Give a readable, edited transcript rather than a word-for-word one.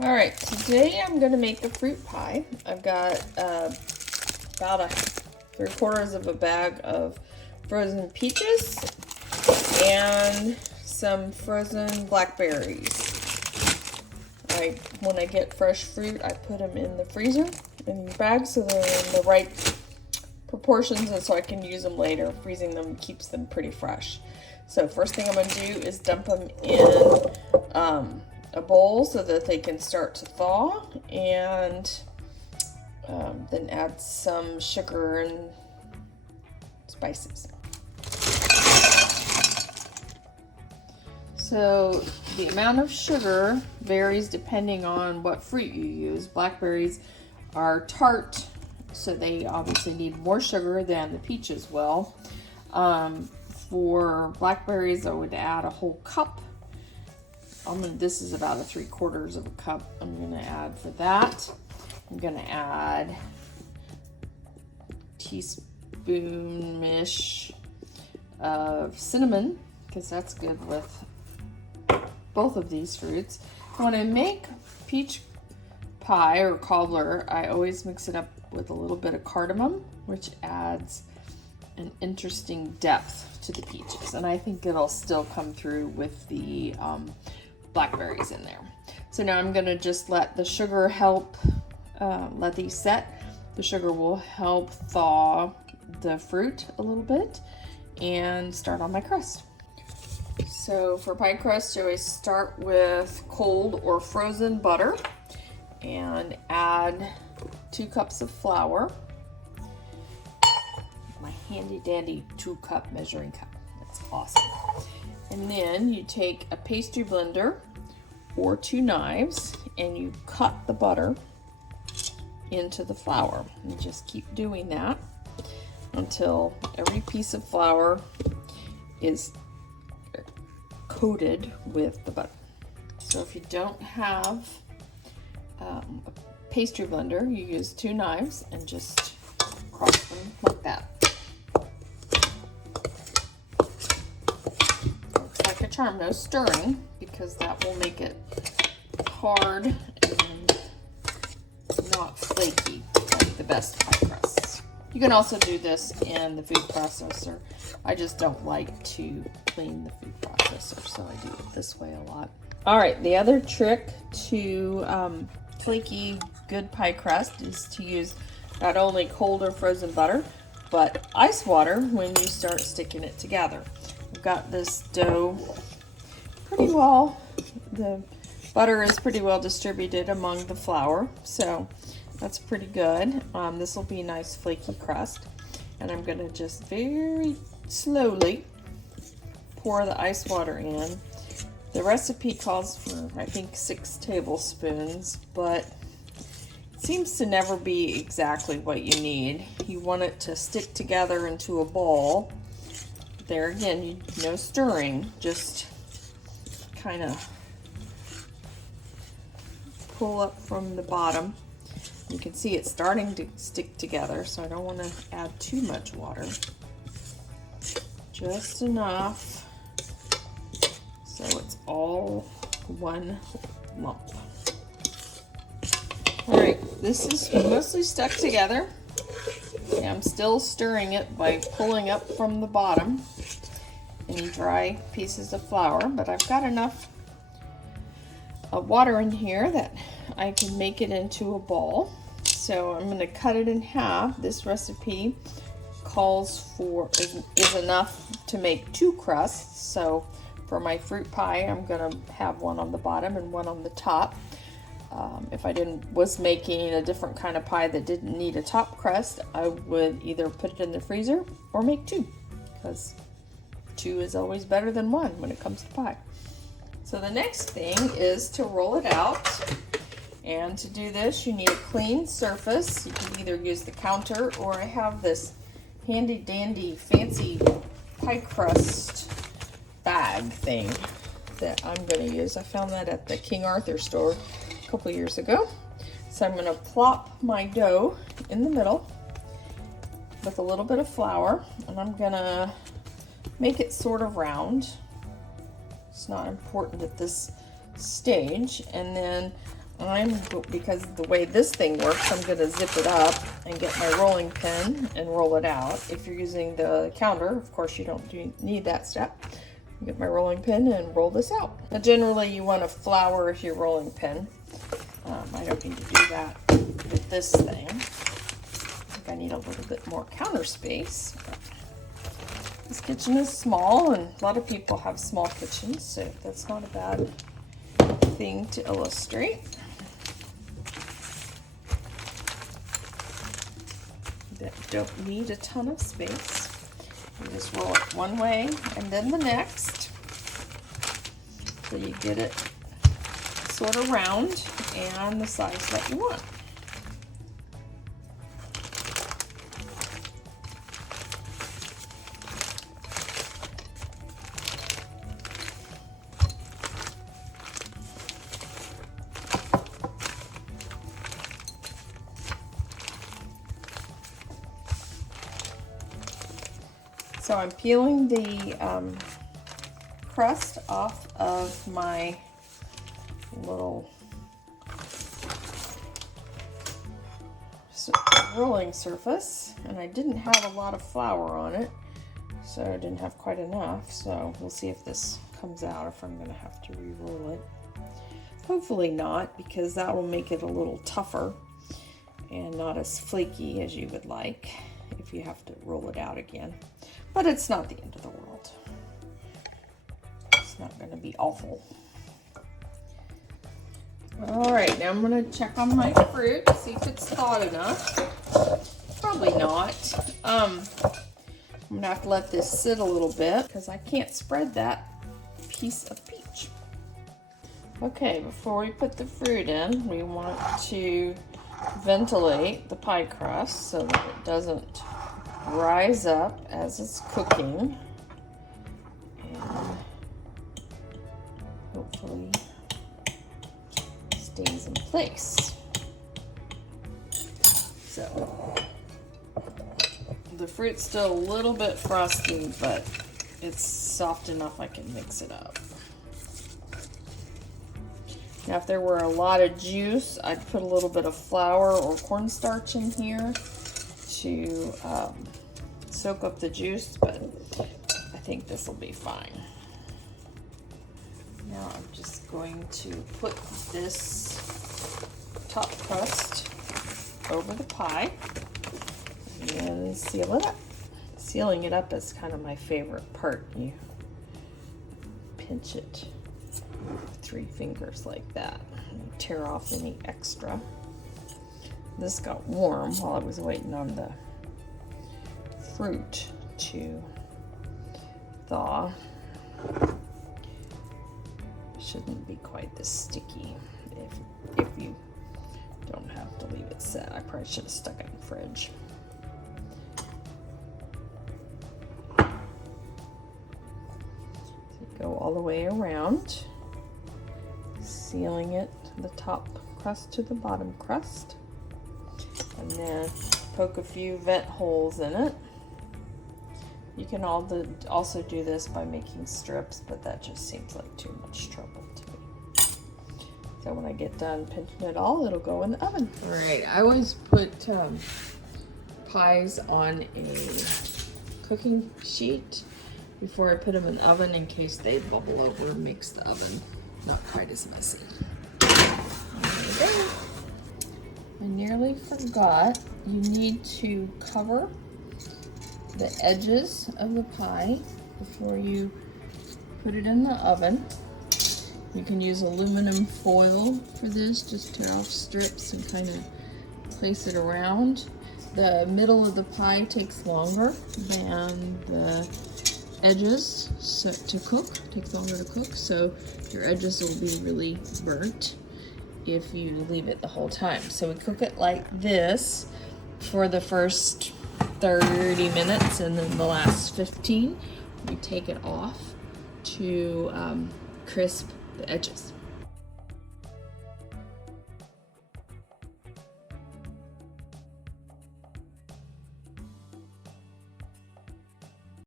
All right, today I'm going to make a fruit pie. I've got about 3/4 of a bag of frozen peaches and some frozen blackberries. When I get fresh fruit, I put them in the freezer in bags so they're in the right proportions and so I can use them later. Freezing them keeps them pretty fresh. So first thing I'm going to do is dump them in a bowl so that they can start to thaw, and then add some sugar and spices. So the amount of sugar varies depending on what fruit you use. Blackberries are tart, so they obviously need more sugar than the peaches will. For blackberries, I would add a whole cup. This is about 3/4 of a cup I'm going to add for that. I'm going to add a teaspoon-ish of cinnamon, because that's good with both of these fruits. When I make peach pie or cobbler, I always mix it up with a little bit of cardamom, which adds an interesting depth to the peaches, and I think it'll still come through with the blackberries in there. So now I'm gonna just let the sugar help, let these set. The sugar will help thaw the fruit a little bit and start on my crust. So for pie crust, you always start with cold or frozen butter and add 2 cups of flour. My handy dandy 2-cup measuring cup. That's awesome. And then you take a pastry blender or 2 knives and you cut the butter into the flour. And just keep doing that until every piece of flour is coated with the butter. So if you don't have a pastry blender, you use 2 knives and just cross them like that. Looks like a charm. No stirring, because that will make it hard and not flaky like the best pie crusts. You can also do this in the food processor. I just don't like to clean the food processor, so I do it this way a lot. All right, the other trick to flaky good pie crust is to use not only cold or frozen butter, but ice water when you start sticking it together. I've got this dough pretty well, the butter is pretty well distributed among the flour, so that's pretty good. This will be a nice flaky crust, and I'm going to just very slowly pour the ice water in. The recipe calls for, I think, 6 tablespoons, but it seems to never be exactly what you need. You want it to stick together into a ball. There again, no stirring, just kind of pull up from the bottom. You can see it's starting to stick together, so I don't want to add too much water. Just enough so it's all one lump. All right, this is mostly stuck together. Yeah, I'm still stirring it by pulling up from the bottom any dry pieces of flour, but I've got enough water in here that I can make it into a ball. So I'm going to cut it in half. This recipe calls for is enough to make 2 crusts. So for my fruit pie, I'm going to have one on the bottom and one on the top. If I was making a different kind of pie that didn't need a top crust, I would either put it in the freezer or make 2, because 2 is always better than 1 when it comes to pie. So the next thing is to roll it out. And to do this, you need a clean surface. You can either use the counter, or I have this handy dandy fancy pie crust bag thing that I'm going to use. I found that at the King Arthur store a couple years ago. So I'm going to plop my dough in the middle with a little bit of flour, and I'm going to make it sort of round. It's not important at this stage. And then because the way this thing works, I'm going to zip it up and get my rolling pin and roll it out. If you're using the counter, of course you don't need that step. Get my rolling pin and roll this out. Now generally you want to flour your rolling pin. I don't need to do that with this thing. I think I need a little bit more counter space. This kitchen is small, and a lot of people have small kitchens, so that's not a bad thing to illustrate. That don't need a ton of space. You just roll it one way and then the next, so you get it sort of round and the size that you want. So I'm peeling the crust off of my little rolling surface, and I didn't have a lot of flour on it, so I didn't have quite enough. So we'll see if this comes out, if I'm going to have to re-roll it. Hopefully not, because that will make it a little tougher and not as flaky as you would like if you have to roll it out again. But it's not the end of the world. It's not going to be awful. All right, now I'm going to check on my fruit, see if it's thawed enough. Probably not. I'm going to have to let this sit a little bit because I can't spread that piece of peach. Okay, before we put the fruit in, we want to ventilate the pie crust so that it doesn't rise up as it's cooking, and hopefully stays in place. So the fruit's still a little bit frosty, but it's soft enough I can mix it up. Now if there were a lot of juice, I'd put a little bit of flour or cornstarch in here to soak up the juice, but I think this will be fine. Now I'm just going to put this top crust over the pie and seal it up. Sealing it up is kind of my favorite part. You pinch it with 3 fingers like that and tear off any extra. This got warm while I was waiting on the fruit to thaw. Shouldn't be quite this sticky if you don't have to leave it set. I probably should have stuck it in the fridge. So you go all the way around, sealing it, the top crust to the bottom crust, and then poke a few vent holes in it. You can also do this by making strips, but that just seems like too much trouble to me. So when I get done pinching it all, it'll go in the oven. All right, I always put pies on a cooking sheet before I put them in the oven in case they bubble over and makes the oven not quite as messy. There we go. I nearly forgot, you need to cover the edges of the pie before you put it in the oven. You can use aluminum foil for this, just tear off strips and kind of place it around. The middle of the pie takes longer than the edges to cook, takes longer to cook, so your edges will be really burnt if you leave it the whole time. So we cook it like this for the first 30 minutes, and then the last 15 we take it off to crisp the edges.